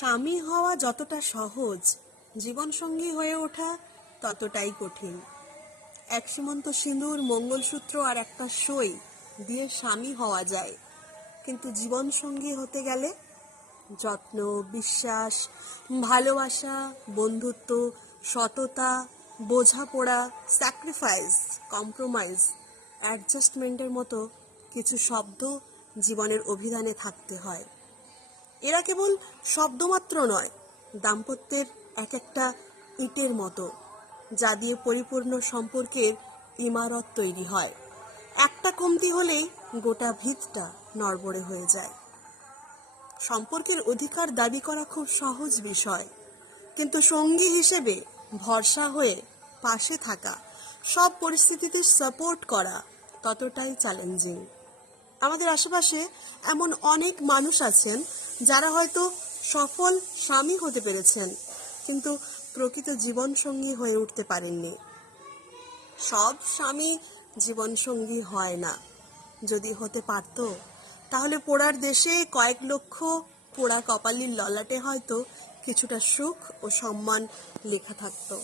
স্বামী হওয়া যতটা সহজ, জীবনসঙ্গী হয়ে ওঠা ততটাই কঠিন। এক সীমন্ত সিঁদুর, মঙ্গলসূত্র আর একটা সই দিয়ে স্বামী হওয়া যায়, কিন্তু জীবনসঙ্গী হতে গেলে যত্ন, বিশ্বাস, ভালোবাসা, বন্ধুত্ব, সততা, বোঝাপড়া, স্যাক্রিফাইস, কম্প্রোমাইজ, অ্যাডজাস্টমেন্টের মতো কিছু শব্দ জীবনের অভিধানে থাকতে হয়। এরা কেবল শব্দমাত্র নয়, দাম্পত্যের এক একটা ইটের মতো, যা দিয়ে পরিপূর্ণ সম্পর্কের ইমারত তৈরি হয়। একটা কমতি হলেই গোটা ভিতটা নড়বড়ে হয়ে যায়। সম্পর্কের অধিকার দাবি করা খুব সহজ বিষয়, কিন্তু সঙ্গী হিসেবে ভরসা হয়ে পাশে থাকা, সব পরিস্থিতিতে সাপোর্ট করা ততটাই চ্যালেঞ্জিং। আমাদের আশেপাশে এমন অনেক মানুষ আছেন যারা হয়তো সফল স্বামী হতে পেরেছেন, কিন্তু প্রকৃত জীবনসঙ্গী হয়ে উঠতে পারেননি। সব স্বামী জীবনসঙ্গী হয় না। যদি হতে পারত, তাহলে পোড়ার দেশে কয়েক লক্ষ পোড়া কপালির ললাটে হয়তো কিছুটা সুখ ও সম্মান লেখা থাকতো।